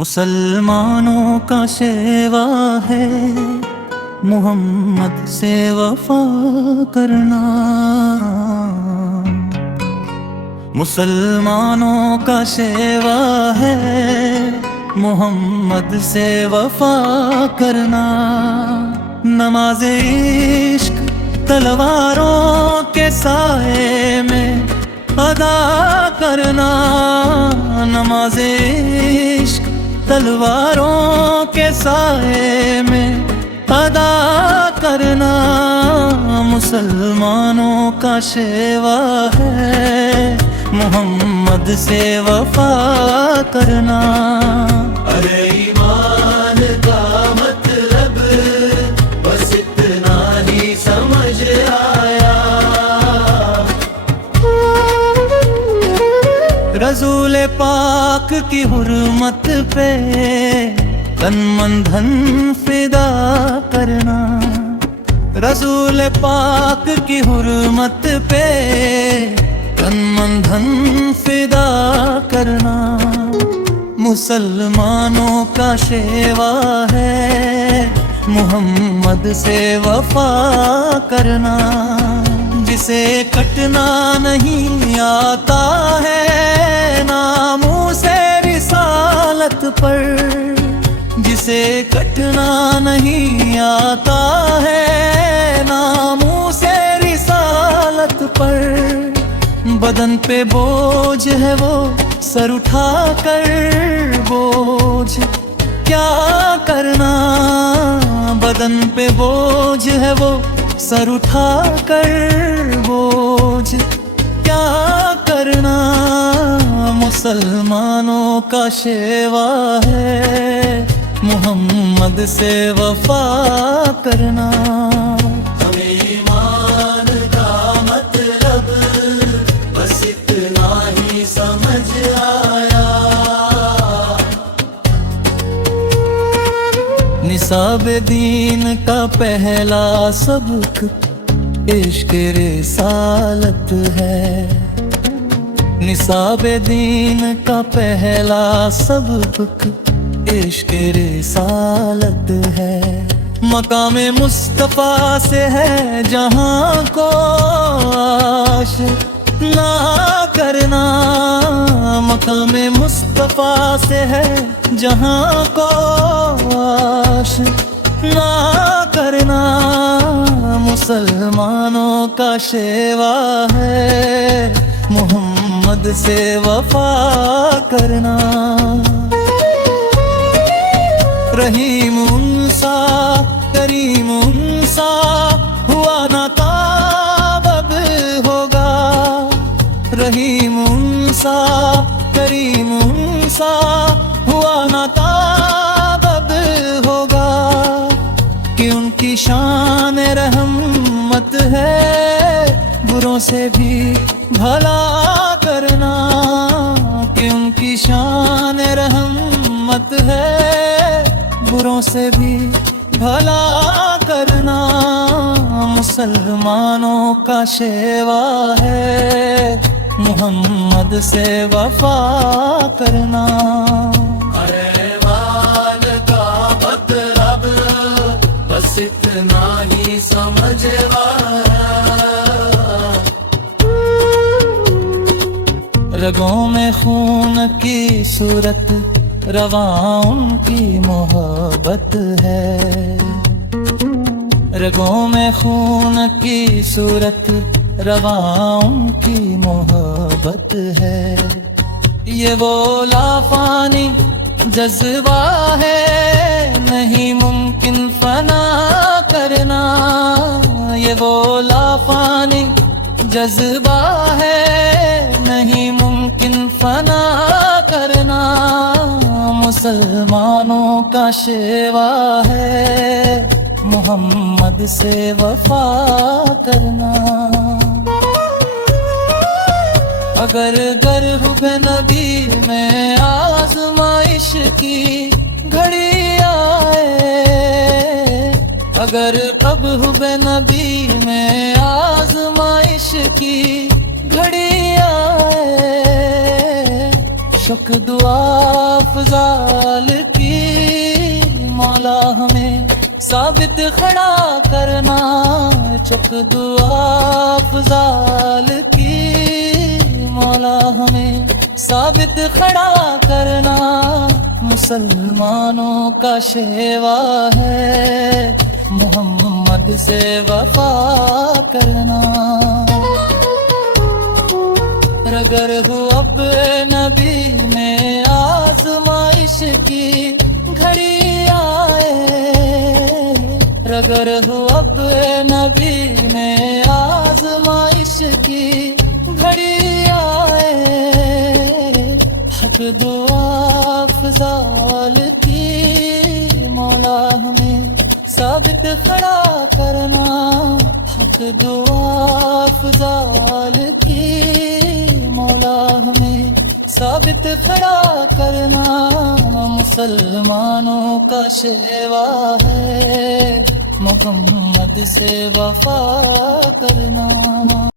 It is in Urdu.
مسلمانوں کا شیوا ہے محمد سے وفا کرنا، مسلمانوں کا شیوا ہے محمد سے وفا کرنا، نماز عشق تلواروں کے سائے میں ادا کرنا، نماز عشق تلواروں کے سائے میں ادا کرنا، مسلمانوں کا شیوا ہے محمد سے وفا کرنا۔ ارے ایمان کا مطلب بس اتنا ہی سمجھ آیا، رسول پاک کی حرمت پہ تن من دھن فدا کرنا، رسول پاک کی حرمت پہ تن من دھن فدا کرنا، مسلمانوں کا شیوا ہے محمد سے وفا کرنا، جسے کٹنا نہیں آتا ہے ناموس رسالت پر، جسے کٹنا نہیں آتا ہے ناموس رسالت پر، بدن پہ بوجھ ہے وہ سر اٹھا کر بوجھ کیا کرنا، بدن پہ بوجھ ہے وہ سر اٹھا کر بوجھ کیا کرنا، مسلمانوں کا شیوا ہے محمد سے وفا کرنا۔ ہمیں ایمان کا مطلب بس اتنا ہی سمجھ آیا، نصاب دین کا پہلا سبق عشق رسالت ہے، نصاب دین کا پہلا سبق عشق رسالت ہے، مقام مصطفیٰ سے ہے جہاں کو آشنا کرنا، مقام مصطفیٰ سے ہے جہاں کو آشنا کرنا، مسلمانوں کا شیوا ہے محمد سے وفا کرنا، رحیم انسا کریم انسا ہوا نہ تاب اب ہوگا، رحیم انسا کریم انسا ہوا نہ تاب اب ہوگا، کہ ان کی شان رحمت ہے بروں سے بھی بھلا کرنا، کہ ان کی شان رحمت ہے بروں سے بھی بھلا کرنا، مسلمانوں کا شیوا ہے محمد سے وفا کرنا۔ ارے ایمان کا مطلب بس اتنا ہی سمجھ آیا، رگوں میں خون کی صورت رواں ان کی محبت ہے، رگوں میں خون کی صورت رواں ان کی محبت ہے، یہ وہ لافانی جذبہ ہے نہیں ممکن فنا کرنا، یہ وہ لافانی جذبہ ہے نہیں ممکن فنا کرنا، مسلمانوں کا شیوا ہے محمد سے وفا کرنا، اگر گرہ نبی میں آزمائش کی گھڑی آئے، اگر قبر نبی میں آزمائش کی گھڑی آئے، چک دعا افضال کی مولا ہمیں ثابت کھڑا کرنا، چک دعا افضال کی مولا ہمیں ثابت کھڑا کرنا، مسلمانوں کا شیوا ہے محمد سے وفا کرنا، اگر ہو اب نبی میں آزمائش کی گھڑی آئے، اگر ہو اب نبی میں آزمائش کی گھڑی آئے، حق دعا افضال کی مولا ہمیں ثابت کھڑا کرنا، حق دعا افضال کی مولا ہمیں ثابت کھڑا کرنا، مسلمانوں کا شیوا ہے محمد سے وفا کرنا۔